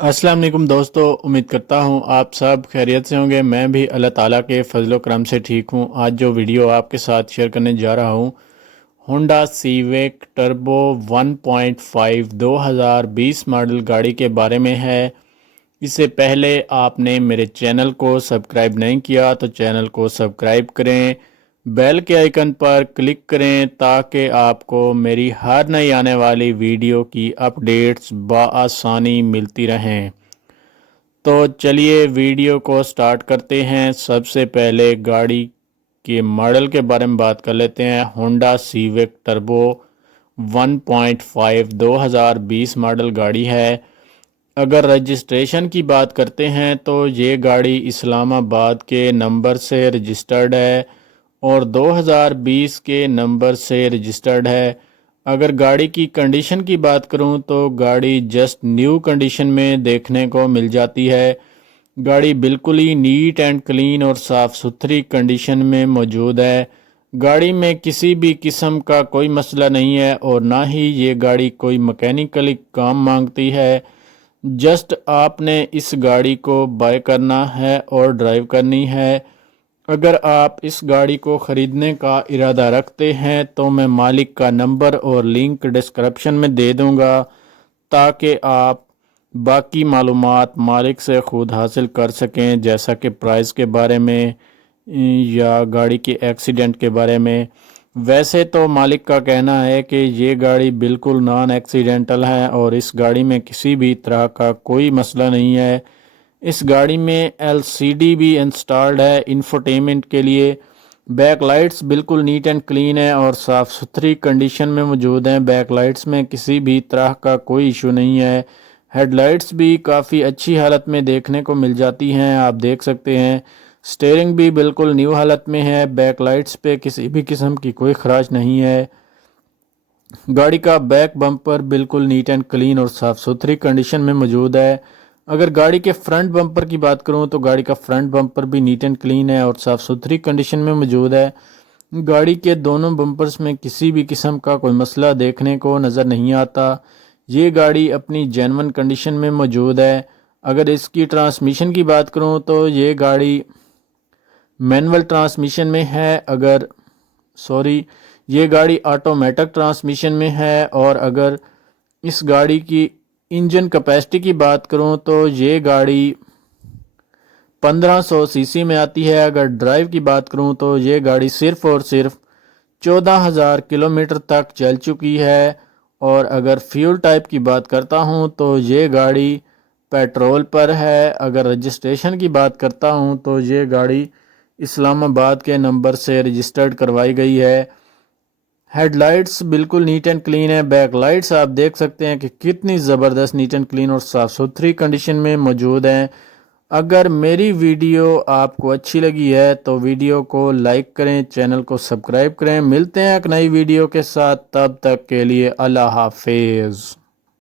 अस्सलाम वालेकुम दोस्तों, उम्मीद करता हूँ आप सब खैरियत से होंगे। मैं भी अल्लाह ताला के फजल करम से ठीक हूँ। आज जो वीडियो आपके साथ शेयर करने जा रहा हूँ, होंडा सीविक टर्बो 1.5 2020 मॉडल गाड़ी के बारे में है। इससे पहले आपने मेरे चैनल को सब्सक्राइब नहीं किया तो चैनल को सब्सक्राइब करें, बेल के आइकन पर क्लिक करें ताकि आपको मेरी हर नई आने वाली वीडियो की अपडेट्स बआसानी मिलती रहें। तो चलिए वीडियो को स्टार्ट करते हैं। सबसे पहले गाड़ी के मॉडल के बारे में बात कर लेते हैं। होंडा सीविक टर्बो 1.5 2020 मॉडल गाड़ी है। अगर रजिस्ट्रेशन की बात करते हैं तो ये गाड़ी इस्लामाबाद के नंबर से रजिस्टर्ड है और 2020 के नंबर से रजिस्टर्ड है। अगर गाड़ी की कंडीशन की बात करूं तो गाड़ी जस्ट न्यू कंडीशन में देखने को मिल जाती है। गाड़ी बिल्कुल ही नीट एंड क्लीन और साफ़ सुथरी कंडीशन में मौजूद है। गाड़ी में किसी भी किस्म का कोई मसला नहीं है और ना ही ये गाड़ी कोई मैकेनिकली काम मांगती है। जस्ट आपने इस गाड़ी को बाय करना है और ड्राइव करनी है। अगर आप इस गाड़ी को ख़रीदने का इरादा रखते हैं तो मैं मालिक का नंबर और लिंक डिस्क्रिप्शन में दे दूंगा ताकि आप बाकी मालूमात मालिक से ख़ुद हासिल कर सकें, जैसा कि प्राइस के बारे में या गाड़ी के एक्सीडेंट के बारे में। वैसे तो मालिक का कहना है कि ये गाड़ी बिल्कुल नॉन एक्सीडेंटल है और इस गाड़ी में किसी भी तरह का कोई मसला नहीं है। इस गाड़ी में एलसीडी भी इंस्टॉल्ड है इंफोटेनमेंट के लिए। बैक लाइट्स बिल्कुल नीट एंड क्लीन है और साफ़ सुथरी कंडीशन में मौजूद हैं। बैक लाइट्स में किसी भी तरह का कोई इशू नहीं है। हेडलाइट्स भी काफ़ी अच्छी हालत में देखने को मिल जाती हैं, आप देख सकते हैं। स्टीयरिंग भी बिल्कुल न्यू हालत में है। बैक लाइट्स पे किसी भी किस्म की कोई खराश नहीं है। गाड़ी का बैक बम्पर बिल्कुल नीट एंड क्लीन और साफ़ सुथरी कंडीशन में मौजूद है। अगर गाड़ी के फ्रंट बम्पर की बात करूं तो गाड़ी का फ्रंट बम्पर भी नीट एंड क्लीन है और साफ़ सुथरी कंडीशन में मौजूद है। गाड़ी के दोनों बम्पर्स में किसी भी किस्म का कोई मसला देखने को नज़र नहीं आता। ये गाड़ी अपनी जेन्युइन कंडीशन में मौजूद है। अगर इसकी ट्रांसमिशन की बात करूं तो ये गाड़ी मैनुअल ट्रांसमिशन में है। ये गाड़ी ऑटोमेटिक ट्रांसमिशन में है। और अगर इस गाड़ी की इंजन कैपेसिटी की बात करूं तो ये गाड़ी 1500 सीसी में आती है। अगर ड्राइव की बात करूं तो ये गाड़ी सिर्फ़ और सिर्फ 14,000 किलोमीटर तक चल चुकी है। और अगर फ्यूल टाइप की बात करता हूं तो ये गाड़ी पेट्रोल पर है। अगर रजिस्ट्रेशन की बात करता हूं तो ये गाड़ी इस्लामाबाद के नंबर से रजिस्टर्ड करवाई गई है। हेडलाइट्स बिल्कुल नीट एंड क्लीन है। बैक लाइट्स आप देख सकते हैं कि कितनी ज़बरदस्त नीट एंड क्लीन और साफ़ सुथरी कंडीशन में मौजूद हैं। अगर मेरी वीडियो आपको अच्छी लगी है तो वीडियो को लाइक करें, चैनल को सब्सक्राइब करें। मिलते हैं एक नई वीडियो के साथ, तब तक के लिए अल्लाह हाफिज़।